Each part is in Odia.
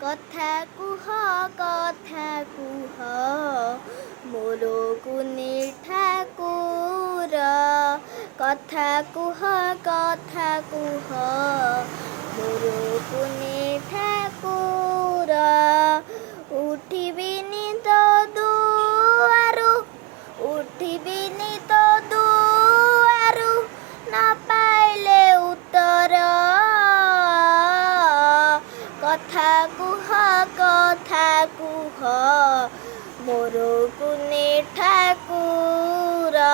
କଥା କୁହ କଥା କୁହ ମୋର କୁନି ଠାକୁର। କଥା କୁହ କଥା କୁହ ମୋର କୁନି ଠାକୁର। ଉଠିବିନି ତ ଦୁଆରୁ ଉଠିବିନି ତ ଦୁଆରୁ ନ ପାଇଲେ ଉତ୍ତର। କଥା କୁହ କଥା କୁହ ମୋର କୁନି ଠାକୁର।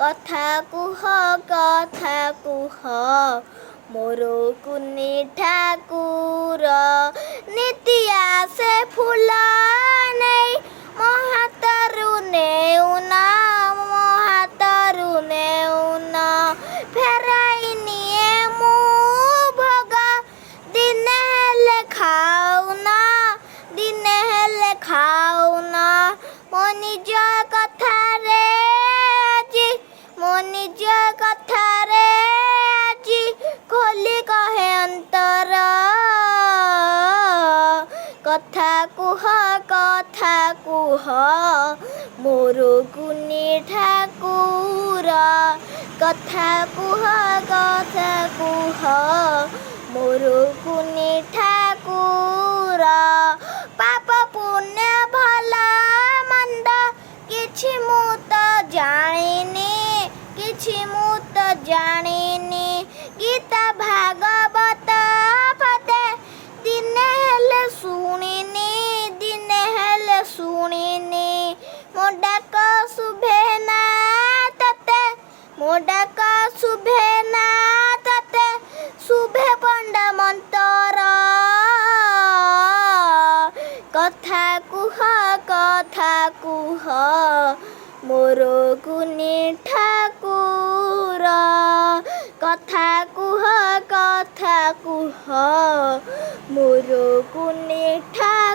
କଥା କୁହ କଥା କୁହ ମୋର କୁନି ଠାକୁର। ନିତି ଆସେ ଫୁଲ ନେଇ ମୋ ହାତରୁ ନେଉନା ମୋ ହାତରୁ ନେଉନା। ଫେରାଇ ନିଏ ମୁଁ ଭୋଗ ଦିନେ ହେଲେ ଖାଉନା ଦିନେ ହେଲେ ଖାଉନା। ମୋ ନିଜ କଥାରେ ଆଜି ମୋ ନିଜ କଥାରେ ଆଜି ଖୋଲି କହେ ଅନ୍ତର। କଥା କୁହ କଥା କୁହ ମୋର କୁନି ଠାକୁର। କଥା କୁହ କଥା କୁହ ମୋର କୁନି ଠାକୁର। ପାପ ପୁଣ୍ୟ ଭଲ ମନ୍ଦ କିଛି ମୁଁ ତ ଜାଣିନି କିଛି ମୁଁ ତ ଜାଣିନି। ଗୀତା ଭାଗବତ ପଦେ ଦିନେ ହେଲେ ଶୁଣିନି ଦିନେ ହେଲେ ଶୁଣିନି। ମୋ ଡାକ ଶୁଭେ ନା ତତେ ମୋ ଡାକ ଶୁଭେ ନା ତତେ ଶୁଭେ ପଣ୍ଡା ମନ୍ତର। କଥା କୁହ କଥା କୁହ ମୋର କୁନି ଠାକୁର। କଥା କୁହ କଥା କୁହ ମୋର କୁନି ଠାକୁର।